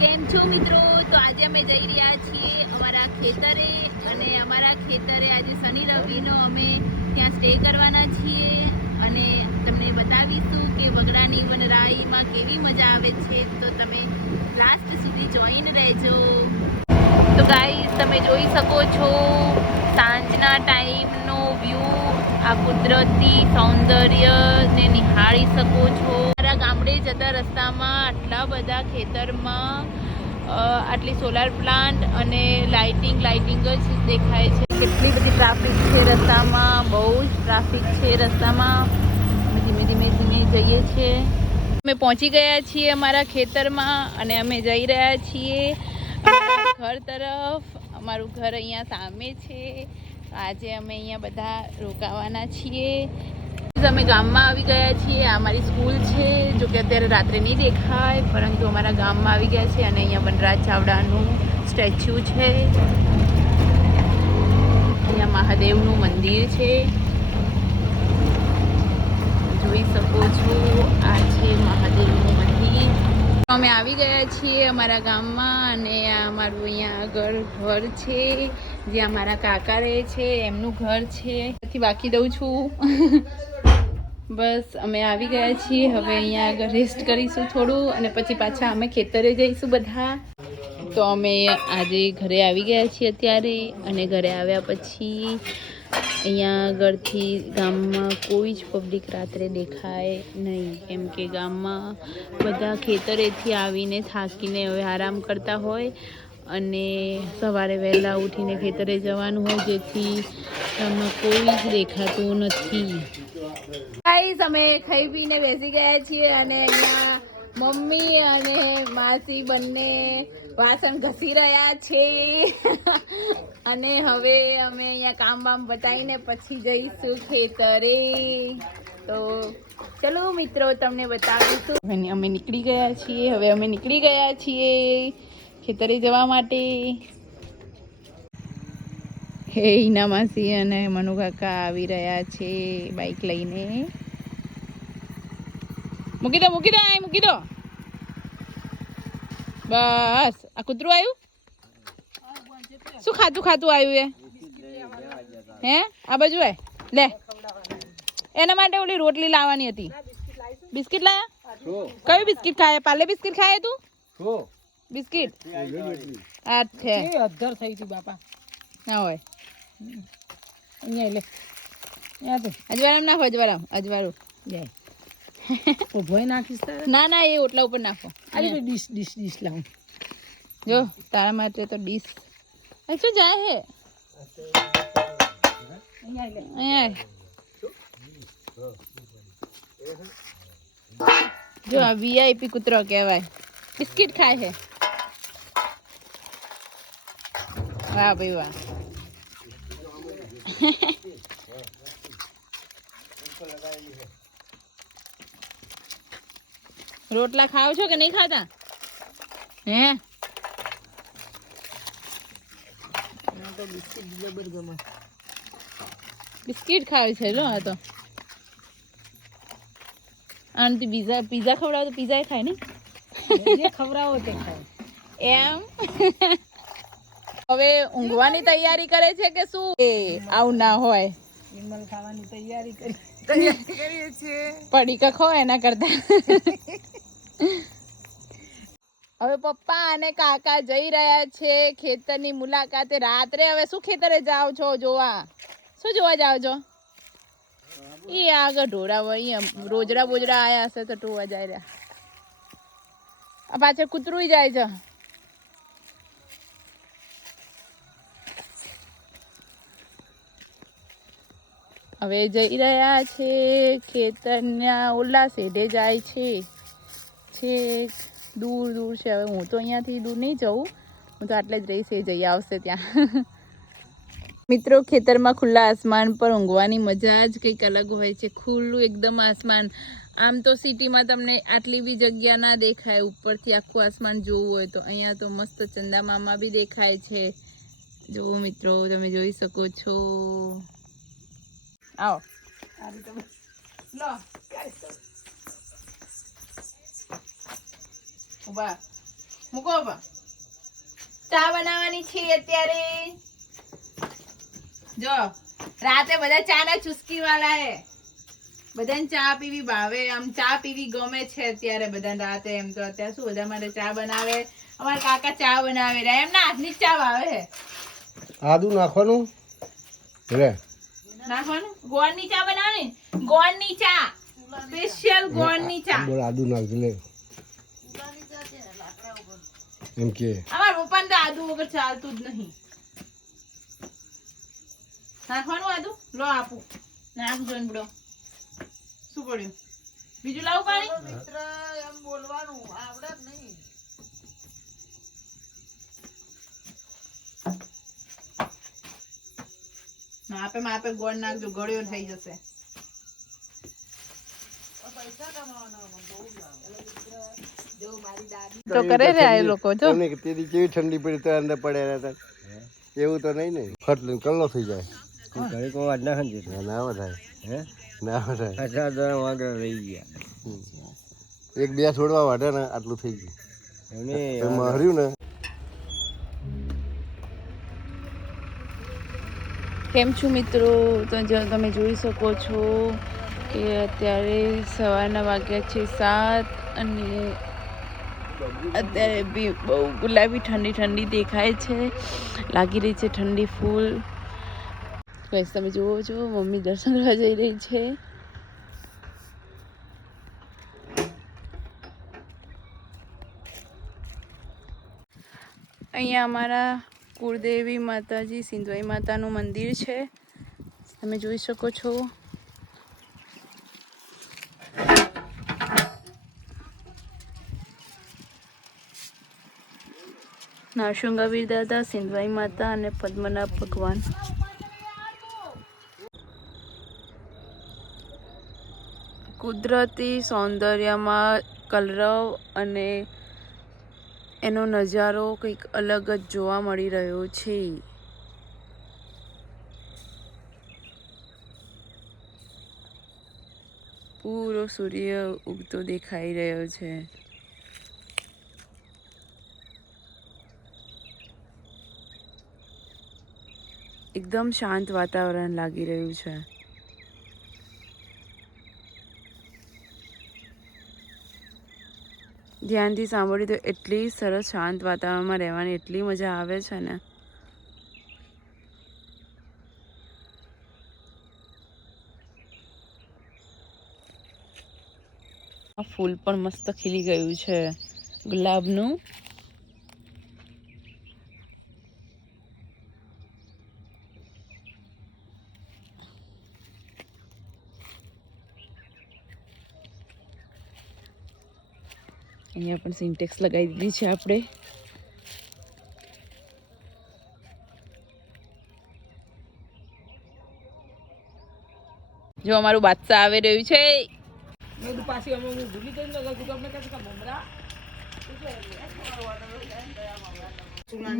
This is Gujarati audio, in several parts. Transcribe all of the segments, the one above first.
કેમ છો મિત્રો? તો આજે અમે જઈ રહ્યા છીએ અમારા ખેતરે અને અમારા ખેતરે આજે શનિ રવિનો અમે ત્યાં સ્ટે કરવાના છીએ અને તમને બતાવીશું કે વગડાની વનરાઈમાં કેવી મજા આવે છે. તો તમે લાસ્ટ સુધી જોઈન રહેજો. તો ગાઈસ તમે જોઈ શકો છો સાંજના ટાઈમનો વ્યૂ, આ કુદરતી સૌંદર્યને નિહાળી શકો છો. મારા ગામડે જતા રસ્તામાં આટલા બધા ખેતરમાં આટલી સોલાર પ્લાન્ટ અને લાઇટિંગ જ દેખાય છે. કેટલી બધી ટ્રાફિક છે રસ્તામાં, બહુ જ ટ્રાફિક છે રસ્તામાં. અમે ધીમે જઈએ છીએ. અમે પહોંચી ગયા છીએ અમારા ખેતરમાં અને અમે જઈ રહ્યા છીએ અમારા ઘર તરફ. અમારું ઘર અહીંયા સામે છે. આજે અમે અહીંયા બધા રોકાવાના છીએ. અમે ગામમાં આવી ગયા છીએ. આ અમારી સ્કૂલ છે, જો કે અત્યારે રાત્રે નહીં દેખાય, પરંતુ અમારા ગામમાં આવી ગયા છે અને અહીંયા વનરાજ ચાવડાનું સ્ટેચ્યુ છે. અહીંયા મહાદેવનું મંદિર છે, જોઈ શકો છો. આ છે મહાદેવનું મંદિર. અમે આવી ગયા છીએ અમારા ગામમાં અને આ અમારું અહીંયા આગળ ઘર છે જ્યાં મારા કાકા રહે છે, એમનું ઘર છે. બાકી દઉં છું. બસ અમે આવી ગયા છીએ. હવે અહીંયા આગળ રેસ્ટ કરીશું થોડું અને પછી પાછા અમે ખેતરે જઈશું બધા. તો અમે આજે ઘરે આવી ગયા છીએ અત્યારે, અને ઘરે આવ્યા પછી અહીંયા આગળથી ગામમાં કોઈ જ પબ્લિક રાત્રે દેખાય નહીં, કેમ કે ગામમાં બધા ખેતરેથી આવીને થાકીને હવે આરામ કરતા હોય અને સવારે વહેલા ઉઠીને ખેતરે જવાનું હોય, જેથી ગામમાં કોઈ જ દેખાતું નથી. ગાઈસ અમે ખાઈ પીને બેસી ગયા છીએ અને અહીંયા મમ્મી અને માસી બંને વાસણ ઘસી રહ્યા છે અને હવે અમે અહીંયા કામ બામ બતાવીને પછી જઈશું ખેતરે. તો ચલો મિત્રો, તમને બતાવીશું. અમે નીકળી ગયા છીએ. હવે અમે નીકળી ગયા છીએ ખેતરે જવા માટે. હે હિના માસી અને મનુ કાકા આવી રહ્યા છે બાઈક લઈને. મૂકી દો બસ. આ કૂતરું આવ્યું? શું ખાતું આવ્યું? હે આ બાજુ લે, એના માટે ઓલી રોટલી લાવવાની હતી. બિસ્કિટ લાયા? કયું બિસ્કિટ ખાય? પાર્લે બિસ્કિટ ખાય તું? બિસ્કિટ આ છે અધર થઈ હતી બાપા. ના હોય અહીંયા લે, અજવાળામાં નાખો. અજવાળું જાય. ભોય નાખીશ? ના એ ઓટલા ઉપર નાખો. અરે ડીશ લાવું. જો તારા માટે તો ડીશ શું જાય હે. અહીંયા જો આ VIP કૂતરો કહેવાય. બિસ્કિટ ખાય છે. વાહ ભાઈ વાહ. રોટલા ખાવ છો કે નહીં ખાતા? હે બિસ્કિટ ખાવે છે. લો આ તો આનાથી પીઝા ખવડાવો તો પીઝા ખાય ને. ખવડાવો તે ખાય એમ. હવે ઊંઘવાની તૈયારી કરે છે કે શું? આવું ના હોય. વિમલ ખાવાની તૈયારી કરીએ છીએ. પડીકા ખો એના કરતા. હવે પપ્પા અને કાકા જઈ રહ્યા છે ખેતરની મુલાકાતે રાત્રે. હવે શું ખેતરે જાઓ છો જોવા? શું જોવા જાઓ છો? એ આગળ ઢોરા હોય, રોજડા બોજડા આયા હશે તો ટોવા જાય રહ્યા. આ પાછળ કૂતરું જાય છે. હવે જઈ રહ્યા છે ખેતરના ઓલા સેઢે જાય છે. છેક દૂર છે. હવે હું તો અહીંયાથી દૂર નહીં જઉં, હું તો આટલે જ રહીશ. એ જઈ આવશે ત્યાં. મિત્રો, ખેતરમાં ખુલ્લા આસમાન પર ઊંઘવાની મજા જ કંઈક અલગ હોય છે. ખુલ્લું એકદમ આસમાન. આમ તો સિટીમાં તમને આટલી બી જગ્યા ના દેખાય ઉપરથી આખું આસમાન જોવું હોય તો. અહીંયા તો મસ્ત ચંદા મામા બી દેખાય છે. જુઓ મિત્રો, તમે જોઈ શકો છો. આવો લો ઉભા. મૂકો પણ. ચા બનાવવાની છે અત્યારે. જો રાતે બધા ચા ના ચુસ્કી વાળા હે. બધાને ચા પીવી ભાવે, આમ ચા પીવી ગમે છે અત્યારે બધાને રાતે. એમ તો અત્યારે શું બધા માટે ચા બનાવે. અમારા કાકા ચા બનાવે રે, એમના હાથની ચા ભાવે હે. આદુ નાખવાનું રે, નાખવાનું. ગોળની ચા બનાવવાની, ગોળની ચા, સ્પેશિયલ ગોળની ચા. બોલ આદુ નાખજે લે એમ કે. અમારા પપ્પાને તો આદુ વગર ચાલતું જ નહીં. નાખવાનું આદુ. લો આપું, નાખજો ને બડો. શું પડ્યું? બીજું લાવું પાણી? મિત્ર એમ બોલવાનું આવડે જ નહીં. માપે માપે ગોળ નાખજો, ગળ્યો થઈ જશે. તો કરે રે આ લોકો જો. તમને તેદી કેવી ઠંડી પડી તો અંદર પડ્યા હતા. એવું તો નહીં ને, ફટ લઈને કલ્લો થઈ જાય. ઘરે કોઈ વાત ના સમજે. ના વધારે હે, ના વધારે. અચ્છા તો વાગર રહી ગયા. એક બે છોડવા વાટે ને આટલું થઈ ગયું. એમાં હર્યું ને. કેમ છો મિત્રો? તો તમે જોઈ શકો છો કે અત્યારે સવારના વાગ્યા છે 7 અને અત્યારે બી બહુ ગુલાબી ઠંડી ઠંડી દેખાય છે. લાગી રહી છે ઠંડી ફૂલ. બસ તમે જુઓ છો મમ્મી દર્શન કરવા જઈ રહી છે. અહીંયા અમારા કુળદેવી માતાજી સિંધવાઈ માતાનું મંદિર છે, તમે જોઈ શકો છો. નારસુંગાવીર દાદા, સિંધવાઈ માતા અને પદ્મનાભ ભગવાન. કુદરતી સૌંદર્યમાં કલરવ અને એનો નજારો કંઈક અલગ જ જોવા મળી રહ્યો છે. પૂરો સૂર્ય ઉગતો દેખાઈ રહ્યો છે. એકદમ શાંત વાતાવરણ લાગી રહ્યું છે. ધ્યાનથી સાંભળ્યું તો એટલી સરસ શાંત વાતાવરણમાં રહેવાની એટલી મજા આવે છે ને. આ ફૂલ પણ મસ્ત ખીલી ગયું છે ગુલાબનું. અહીંયા પણ સિન્ટેક્સ લગાવી દીધી છે આપણે. જો અમારું બાદશાહ આવી રહ્યું છે.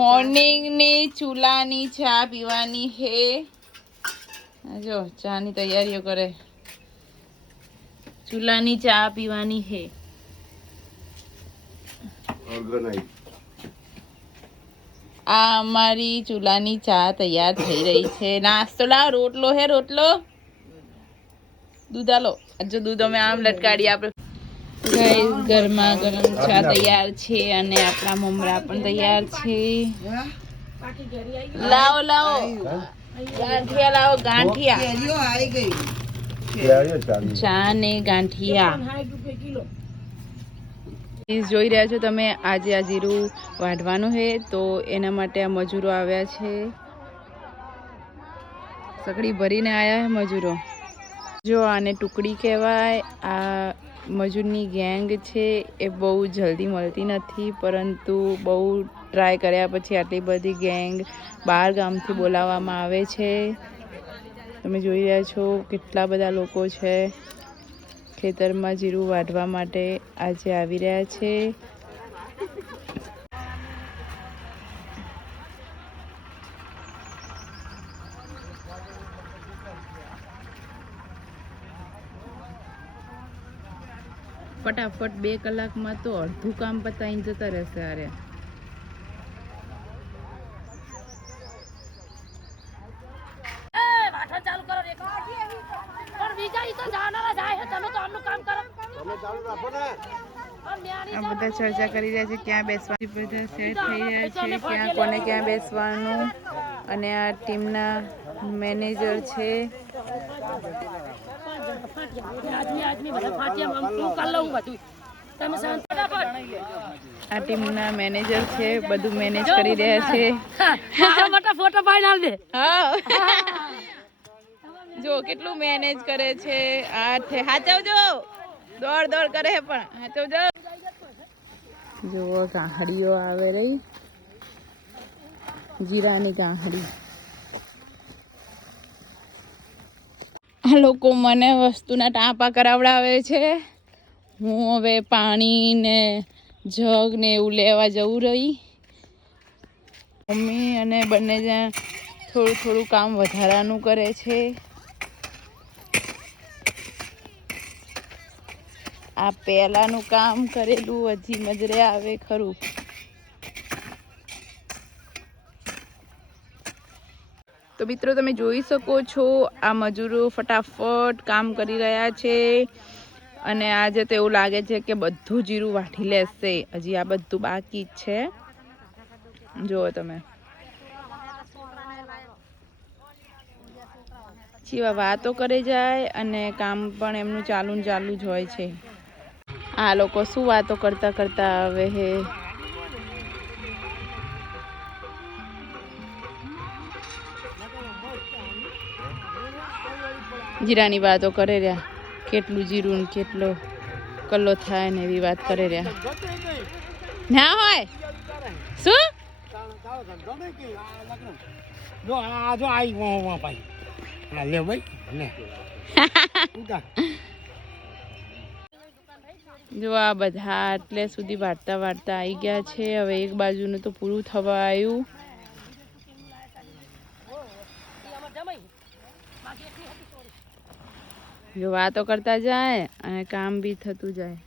મોર્નિંગની ચૂલાની ચા પીવાની હે. જો ચાની તૈયારીઓ કરે. ચૂલાની ચા પીવાની હે. આ અમારી ચૂલાની ચા તૈયાર થઈ રહી છે. નાસ્તો લાવ, રોટલો હે, રોટલો. દૂધ આલો. જો દૂધ અમે આમ લટકાડી આપણે. ગાઈસ ગરમા ગરમ ચા તૈયાર છે અને આપણા મમરા પણ તૈયાર છે. લાવો લાવો ગાંઠિયા લાવો, ગાંઠિયા. ચા ને ગાંઠિયા જોઈ રહ્યા છો તમે. આજે આ જીરું વાઢવાનું છે તો એના માટે આ મજૂરો આવ્યા છે. સકડી ભરીને આવ્યા છે મજૂરો. જો આને ટુકડી કહેવાય. આ મજૂરની ગેંગ છે. એ બહુ જલ્દી મળતી નથી, પરંતુ બહુ ટ્રાય કર્યા પછી આટલી બધી ગેંગ બહાર ગામથી બોલાવવામાં આવે છે. તમે જોઈ રહ્યા છો કેટલા બધા લોકો છે ખેતરમાં જીરું વાઢવા માટે આજે આવી રહ્યા છે. ફટાફટ 2 કલાકમાં તો અડધું કામ પતાવીને જતા રહેશે. અરે આ બધા ચર્ચા કરી રહ્યા છે ક્યાં બેસવાની, બધા સેટ થઈ રહ્યા છે ક્યાં કોને ક્યાં બેસવાનું. અને આ ટીમના મેનેજર છે. આ ટીમના મેનેજર છે, બધું મેનેજ કરી રહ્યા છે. ફોટો પાડી દે. હા જો કેટલું મેનેજ કરે છે. આ હાચવજો, દોડ દોડ કરે પણ હાચવજો. જુઓ ગાંહડીઓ આવે રહી, જીરાની ગાંહડી. આ લોકો મને વસ્તુના ટાંપા કરાવડાવે છે. હું હવે પાણી ને જગ ને એવું લેવા જવું રહી. મમ્મી અને બંને જણ થોડું થોડું કામ વધારાનું કરે છે. આ પહેલાનું કામ કરેલું હજી નજરે આવે ખરું. તો મિત્રો તમે જોઈ શકો છો આ મજૂરો ફટાફટ કામ કરી રહ્યા છે. અને આજે તો એવું લાગે છે કે બધું જીરું વાઢી લેશે. હજી આ બધું બાકી જ છે. જુઓ તમે જેવા વાતો કરે જાય અને કામ પણ એમનું ચાલુ ને ચાલુ જ હોય છે. આ લોકો શું વાતો કરતા કરતા આવે હે. જીરાની વાતો કરે રહ્યા, કેટલું જીરું ને કેટલો કલ્લો થાય ને એવી વાત કરે રહ્યા. ના હોય શું જો આ બધા એટલે સુધી વાર્તા વાર્તા આવી ગયા છે. હવે એક બાજુનું તો પૂરું થવા આવ્યું. જો વાતો કરતા જાય અને કામ બી થતું જાય.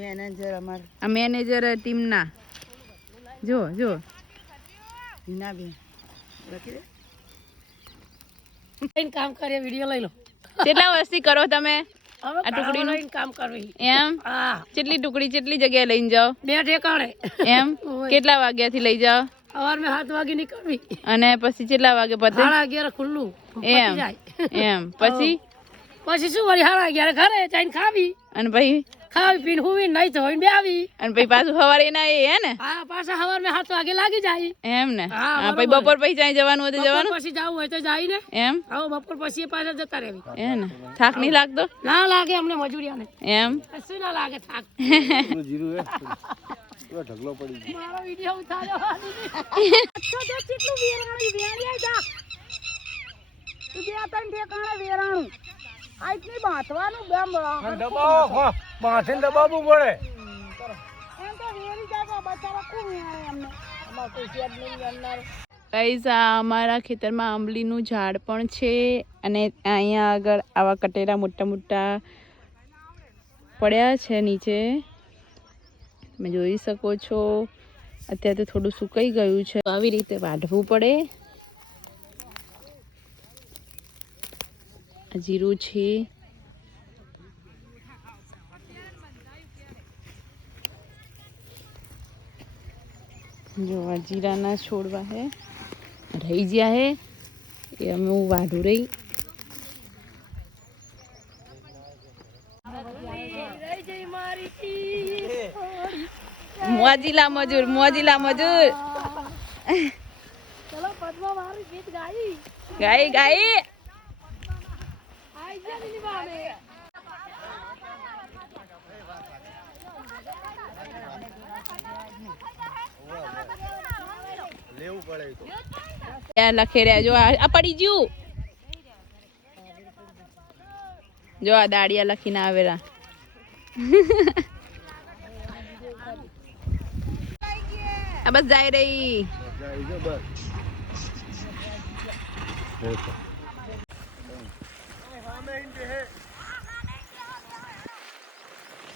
મેનેજર અમાર આ મેનેજર ટીમના જો જો કામ કરે વિડિયો લઈ લો. કેટલા વર્ષથી કરો તમે હવે આ ટુકડીનું કામ કરવી? એમ હા. કેટલી ટુકડી કેટલી જગ્યાએ લઈને જાઓ? 2 ઠેકાણે. એમ કેટલા વાગ્યાથી લઈ જાઓ? સવારમાં 7 વાગે નીકળવી અને પછી કેટલા વાગે પતે? 11:30 ખુલ્લું એમ એમ પછી શું વળી 11:30 ઘરે જઈને ખાવી અને પછી ખાવી પીને હુવી નહીં તો હોય બે આવી અને પછી પાછું સવારે ના એ હે ને? હા પાછા સવારમાં 7 વાગે લાગી જાય. એમ ને? હા, હા પછી બપોર પછી જાય જવાનું હોય તો જવાનું. પછી જવું હોય તો જાય ને. એમ આવો બપોર પછી પાછા જતા રહેવી. હે ને? થાક નહીં લાગતો? ના લાગે અમને મજૂરિયાને. એમ કશું ના લાગે થાક. જીરું ઢગલો પડી ગયો. મારો વિડિયો ઉતાર્યો. કેટલું વેરાણી વેણ્યા જા. તું બે ત્રણ ઠેકાણે વેરાણું આટલી બાંધવાનું બેમ દબાવો બાંધીને દબાવવું પડે. એમ તો વેરી જાય બચારા કોણ વેરાય અમને. અમાર કોઈ શેડ નહીં વેરનાર. ગાઈઝ આ અમારા ખેતરમાં આંબલીનું ઝાડ પણ છે. અને અહીંયા આગળ આવા કટેલા મોટા મોટા પડ્યા છે નીચે, તમે જોઈ શકો છો. અત્યારે તો થોડું સુકાઈ ગયું છે. આવી રીતે વાઢવું પડે. આ જીરું છે. જો આ જીરાના છોડવા હે રહી ગયા હે એ અમે હું વાઢું રહી. મોજીલા મજૂર મોજીલા મજૂર. ચલો પદ્મા મારું ગીત ગાઈ ગાઈ ગાઈ આઈ જા ની બાને. લેવું પડે તો ત્યાં લખે રહ્યા. જો આ પડી ગયું. જો આ દાડિયા લખીને આવેલા. આ બસ જાય રહી.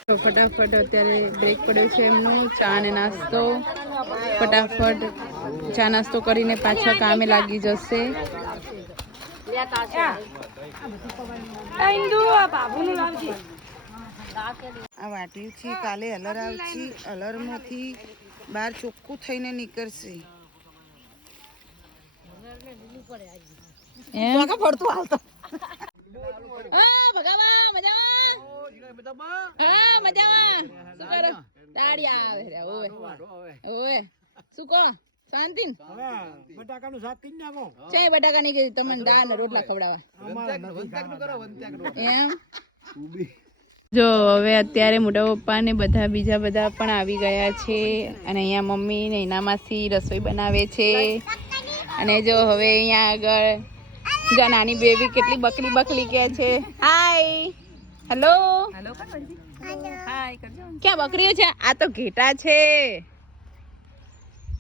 તો ફટાફટ અત્યારે બ્રેક પડ્યો છે એમનો, ચા ને નાસ્તો. ફટાફટ ચા નાસ્તો કરીને પાછા કામે લાગી જશે. આ વાટ્યું છે, કાલે અલર આવશે, અલરમાંથી બહાર ચોખ્ખું થઈને નીકળશે. પડતું હાલતો હા ભગાવા મજામાં. હા મજામાં. શું કરો? તાળિયા આવે રે. ઓય ઓય શું કહો? શાંતિ ને? બટાકાનું શાક કરી નાખો. છે બટાકાની કે તમને દાળ ને રોટલા ખવડાવવા એમ. જો હવે અત્યારે મોટા પપ્પા ને બધા બીજા બધા પણ આવી ગયા છે અને અહીંયા મમ્મી ને એના માસી રસોઈ બનાવે છે. અને જો હવે અહીંયા આગળ જો નાની બેબી કેટલી બકલી બકલી કે છે. હાય હેલો ક્યાં બકરીઓ છે? આ તો ઘેટા છે.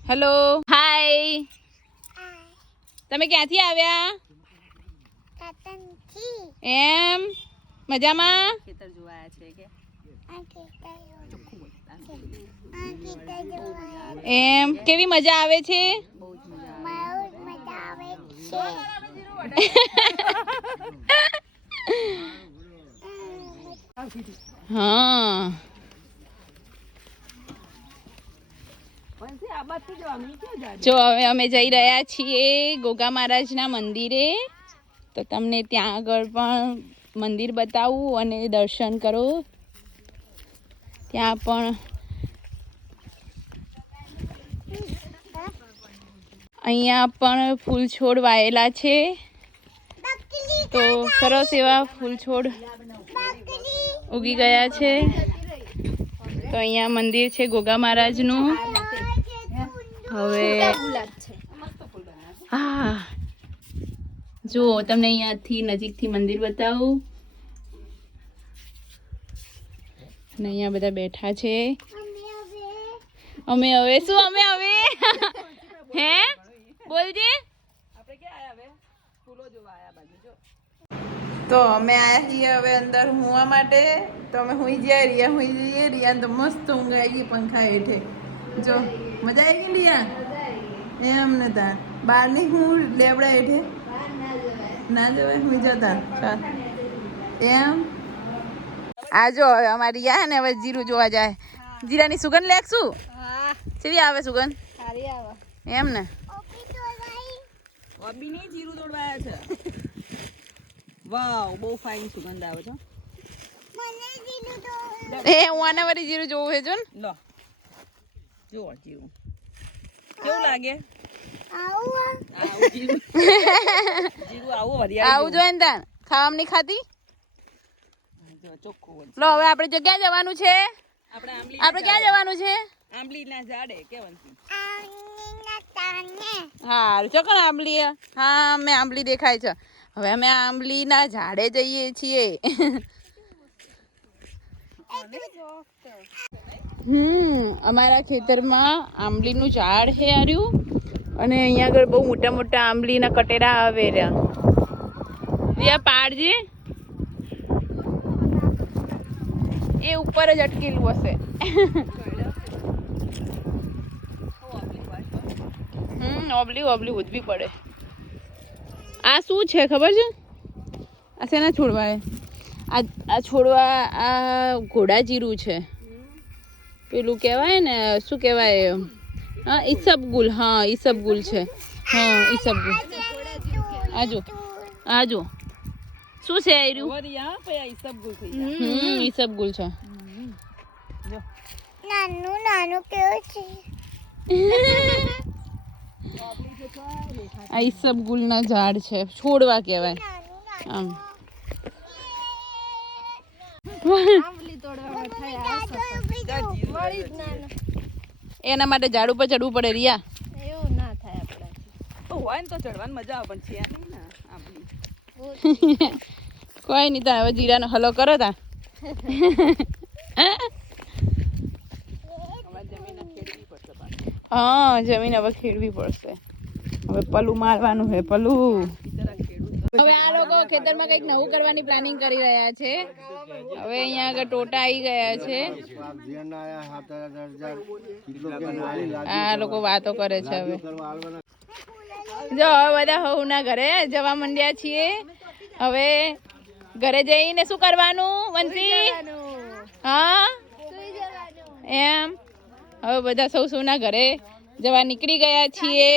Hello hi. તમે ક્યાંથી આવ્યા? એમ મજામાં? એમ કેવી મજા આવે છે? હા જો હવે અમે જઈ રહ્યા છીએ ગોગા મહારાજના મંદિરે. તો તમને ત્યાં આગળ પણ મંદિર બતાવું અને દર્શન કરો. ત્યાં પણ અહીંયા પણ ફૂલ છોડ વાયેલા છે. તો સરસ એવા ફૂલ છોડ ઉગી ગયા છે. તો અહીંયા મંદિર છે ગોગા મહારાજનું. હવે હા જો તમને અહીંયાથી નજીકથી મંદિર બતાવું. અને અહીંયા બધા બેઠા છે. અમે હવે શું? અમે હવે હે બોલજે. તો અમે આયા છીએ હવે અંદર હુવા માટે. તો અમે હુઈ જઈએ. રિયા હુઈ જઈએ. રિયા તો મસ્ત ઊંઘ આવી ગઈ પંખા હેઠે. જો મજા આવી ગઈ રિયા? એમ ને તાર બહાર ની હું લેબડા હેઠે ના જવાય હુઈ જતા. ચાલ એમ. આ જો હવે અમારી રિયા ને હવે જીરું જોવા જાય. જીરાની સુગંધ લેખશું? કેવી આવે સુગંધ? સારી આવે. એમ ને અબી ને જીરું તોડવાયા છે. વાવ બહુ ફાઇન સુગંધ આવે છે. એ હું આના વાળી જીરું જોવું છે. જો ને લો જો જીરું કેવું લાગે? આવું જીરું આવું હરિયાળી આવું જોઈએ ને તાર ખાવામાં નહીં ખાતી. ચોખ્ખું લો હવે આપણે જગ્યા જવાનું છે. આપણે ક્યાં જવાનું છે? આંબલી ના ઝાડે કેવનથી. હા ચોક્કસ આંબલી. હા અમે આંબલી દેખાય છે. હવે અમે આંબલી ના ઝાડે જઈએ છીએ. અમારા ખેતરમાં આંબલીનું ઝાડ છે આર્યું. અને અહીંયા આગળ બહુ મોટા મોટા આંબલીના કટેરા આવે રહ્યા. રિયા પાડજે. એ ઉપર જ અટકેલું હશે. ઓબલી ઓબલી ઉજવી પડે. આ શું છે ખબર છે? આ શેના છોડવા? આ છોડવા આ ઘોડા જીરું છે. પેલું કહેવાય ને શું કહેવાય? હા ઈસબગુલ. હા ઈસબગુલ છે. હા ઈસબગુલ. આજો આજો શું છે? ઈસબગુલ છે. નાનું નાનું કેવું છે? આ ઈસબગુલ ના ઝાડ છે. છોડવા કહેવાય આમ. એના માટે ઝાડ ઉપર ચડવું પડે. રિયા એવું ના થાય આપણે. હોય ને તો ચડવાની મજા આવે પણ છે નહીં ને આંબલી. કોઈ નહીં. તા હવે જીરાનો હલો કરો તા. હા જમીન હવે ખેડવી પડશે. હવે પલું મારવાનું છે. પલું હવે આ લોકો ખેતરમાં કંઈક નવું કરવાની પ્લાનિંગ કરી રહ્યા છે. હવે અહીંયા આગળ ટોટા આવી ગયા છે. આ લોકો વાતો કરે છે. હવે જો હવે બધા હવના ઘરે જવા માંડ્યા છીએ. હવે ઘરે જઈને શું કરવાનું વંશી? હા એમ હવે બધા સૌના ઘરે જવા નીકળી ગયા છીએ.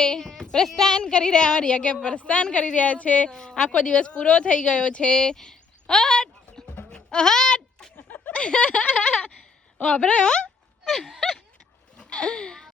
પ્રસ્થાન કરી રહ્યા કે પ્રસ્થાન કરી રહ્યા છે. આખો દિવસ પૂરો થઈ ગયો છે. હટ હટ વાપરે હો.